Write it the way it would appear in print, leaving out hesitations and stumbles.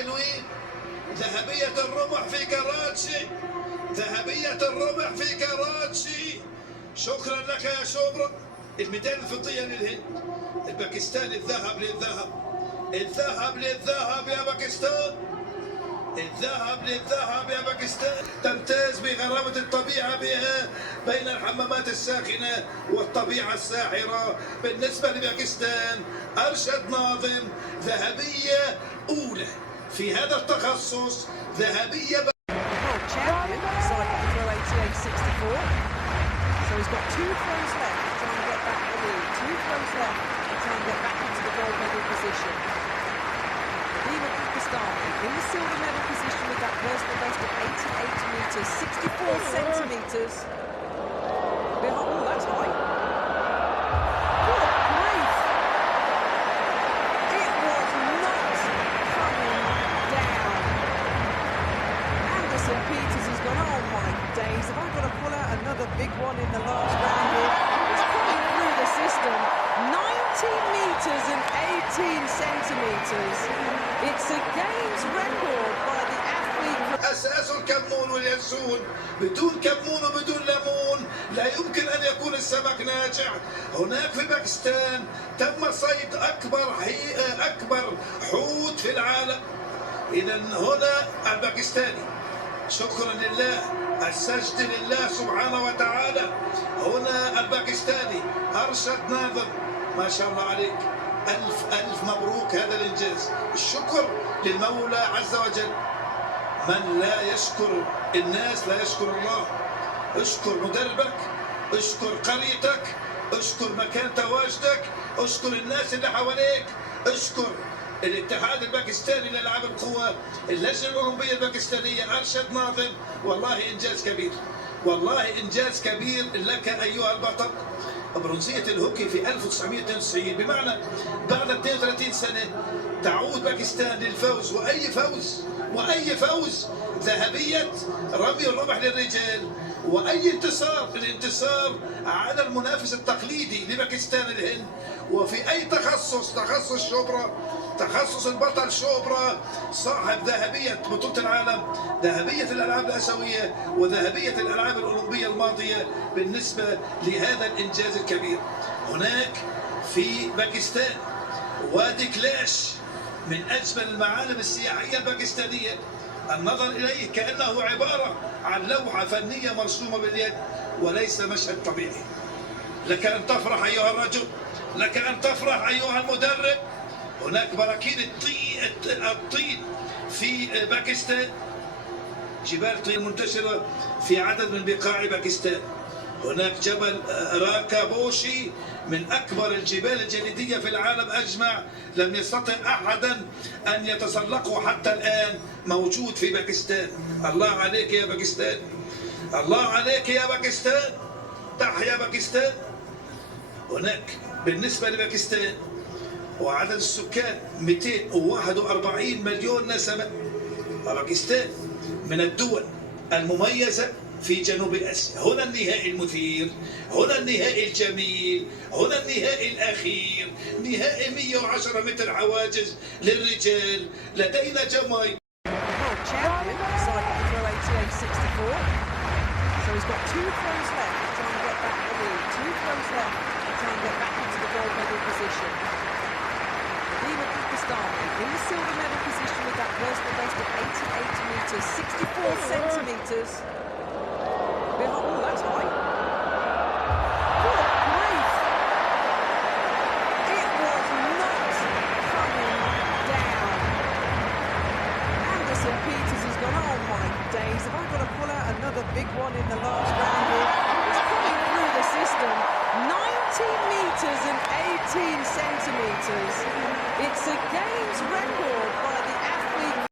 حلوين. ذهبية الرمح في كراتشي، ذهبية الرمح في كراتشي. شكرا لك يا شوبرا. الميدالية الفضية للهند. الباكستاني الذهب للذهب، الذهب للذهب يا باكستان، الذهب للذهب يا باكستان. تمتاز بغرابة الطبيعة بها بين الحمامات الساخنة والطبيعة الساحرة. بالنسبة لباكستان أرشد ناظم ذهبية أولى في هذا التخصص، ذهبية. So he's got 2 throws left to try and get back the lead. 2 throws left to try and get back into the gold medal position. Nadeem Pakistani in the silver medal position with that personal best of 88 metres, 64 centimetres. Oh, that's high. Good grief. It was not coming down. Anderson Peters has gone, oh my days, have I got to pull out another big one in the last round here? It's coming through the system. 90 metres and 18 centimetres. It's a games record by the athlete. أساس الكمون واليانسون. بدون كمون وبدون ليمون لا يمكن أن يكون السمك ناجع. هناك في باكستان تم صيد أكبر حوت في العالم. إذا هنا الباكستاني، شكرا لله، السجد لله سبحانه وتعالى. هنا الباكستاني أرشد ناظم، ما شاء الله عليك، ألف مبروك هذا الإنجاز. الشكر للمولى عز وجل. من لا يشكر الناس لا يشكر الله. اشكر مدربك، اشكر قريتك، اشكر مكان تواجدك، اشكر الناس اللي حواليك، اشكر الاتحاد الباكستاني لألعاب القوى، اللجنة الأولمبية الباكستانية، أرشد ناظم. والله إنجاز كبير، والله إنجاز كبير لك أيها البطل. برونزية الهوكي في 1992، بمعنى بعد 32 سنة تعود باكستان للفوز، وأي فوز ذهبية رمي الرمح للرجال، وأي انتصار، الانتصار على المنافس التقليدي لباكستان الهند. وفي أي تخصص شوبرا، تخصص البطل شوبرا صاحب ذهبية بطولة العالم، ذهبية الألعاب الآسيوية، وذهبية الألعاب الأولمبية الماضية بالنسبة لهذا الإنجاز الكبير. هناك في باكستان وادي كلاش، من أجمل المعالم السياحية الباكستانية. النظر إليه كأنه عبارة عن لوحة فنية مرسومة باليد وليس مشهد طبيعي. لك أن تفرح أيها الرجل، لك أن تفرح أيها المدرب. هناك براكين الطين في باكستان، جبال طين منتشرة في عدد من بقاع باكستان. هناك جبل راكابوشي من أكبر الجبال الجليدية في العالم أجمع، لم يستطع أحدا أن يتسلقه حتى الآن، موجود في باكستان. الله عليك يا باكستان، الله عليك يا باكستان، تحيا باكستان. هناك بالنسبة لباكستان وعدد السكان 241 مليون نسمة. باكستان من الدول المميزة في جنوب آسيا. هنا النهائي المثير، هنا النهائي الجميل، هنا النهائي الأخير، نهائي 110 متر حواجز للرجال. لدينا جمايكا. So he's got 2 throws left to try and get back the lead. 2 throws left to try and get back into the gold medal position. Nadeem Pakistani in the silver medal position with that personal best of 88 metres, 64 centimetres. Oh, that's high. Good grief. It was not coming down. Anderson Peters has gone, oh my days, have I got to pull out another big one in the last round here? It's coming through the system. 90 metres and 18 centimetres. It's a games record by the athlete.